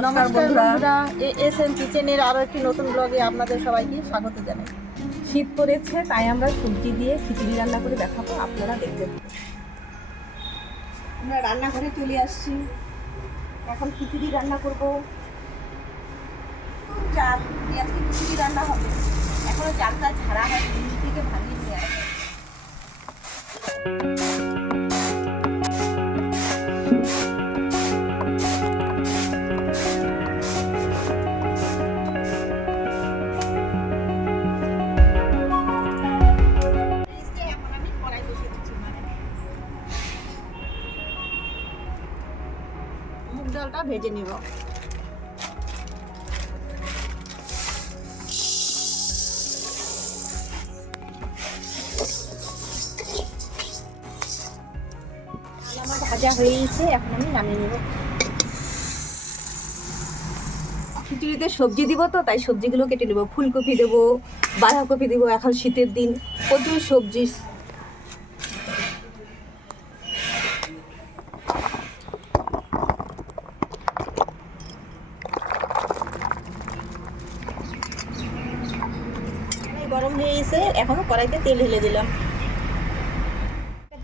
নমস্কার বন্ধুরা। S M কিচেনের আরও একটি নতুন ব্লগে আপনাদের সবাইকে স্বাগত জানাই। শীত পড়েছে তাই আমরা সবজি দিয়ে খিচুড়ি রান্না করে দেখাবো আপনারা দেখতে। আমরা রান্নাঘরে চলে আসছি। এখন খিচুড়ি রান্না করব। চাল আজকে খিচুড়ি রান্না হবে। এখনও চালটা ছাড়া হয় থেকে ভাঙিয়ে নিয়ে আসে মুগ ডালটা ভেজে নিব। আমার ভাজা হয়ে গেছে, এখন আমি নামিয়ে নেব। খিচুড়িতে সবজি দিব তো, তাই সবজিগুলো কেটে নেব। ফুলকপি দেবো, বাঁধাকপি দেবো এখন শীতের দিন। প্রচুর সবজি গরম হয়ে গেছে, এখন কড়াইতে তেল ঢেলে দিলাম।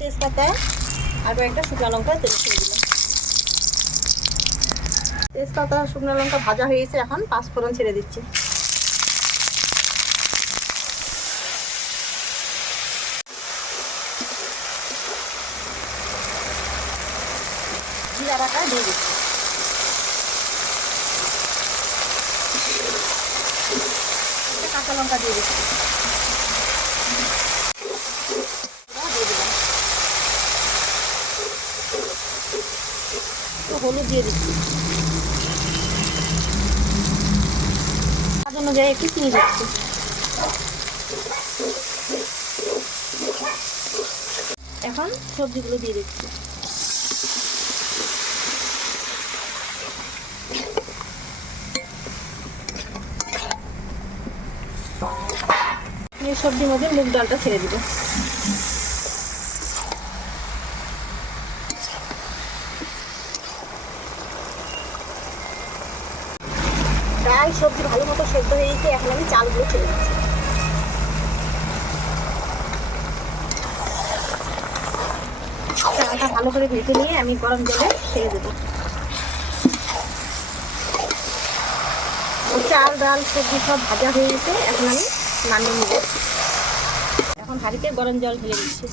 তেজপাতা আর একটা শুকনো লঙ্কা তেল ছেড়ে দিলাম। তেজপাতা শুকনো লঙ্কা ভাজা হয়ে গেছে, এখন পাঁচফোড়ন ছেড়ে দিচ্ছি। জিরা দিচ্ছি। কাঁচা লঙ্কা দিয়ে দিচ্ছি এটা দিয়ে দিলাম একটু হলুদ দিয়ে দিচ্ছি। স্বাদ অনুযায়ী এখন সবজিগুলো দিয়ে দিচ্ছি। সবজির মধ্যে মুগ ডালটা ছেড়ে দিব। ডাল সবজি ভালো মতো সেদ্ধ হয়ে গেছে এখন আমি চালগুলো ছেড়ে দিচ্ছি চালটা ভালো করে ভেজে নিয়ে আমি গরম জলে ছেড়ে দেবো। চাল, ডাল, সবজি সব ভাজা হয়ে গেছে, এখন আমি নামিয়ে নেব। এখন হাঁড়িতে গরম জল ঢেলে দিচ্ছি।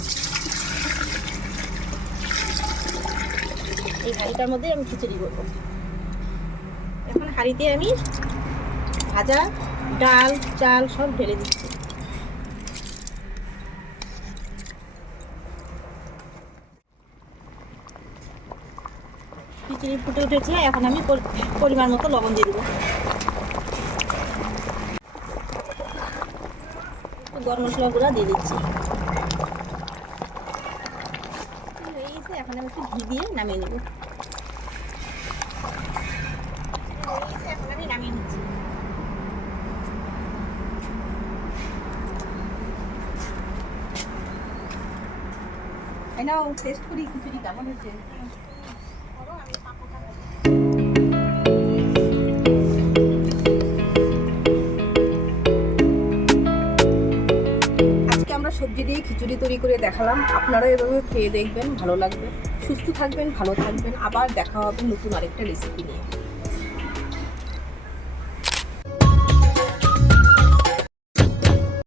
এই হাঁড়িটার মধ্যে আমি খিচুড়ি করব। এখন হাঁড়িতে আমি ভাজা, ডাল, চাল সব ঢেলে দিচ্ছি। খিচুড়ি ফুটে উঠেছে, এখন আমি পরিমাণ মতো লবণ দিয়ে দেবো। গরম মশলা গুঁড়া দিয়ে দিচ্ছি। এখন আমি একটু ঘি দিয়ে নামিয়ে নেব। আমি নামিয়ে নিচ্ছি। নাও টেস্ট করি, খিচুড়ি কেমন আমরা সবজি দিয়ে খিচুড়ি তৈরি করে দেখালাম। আপনারা এভাবে খেয়ে দেখবেন, ভালো লাগবে। সুস্থ থাকবেন, ভালো থাকবেন। আবার দেখা হবে নতুন আরেকটা রেসিপি নিয়ে।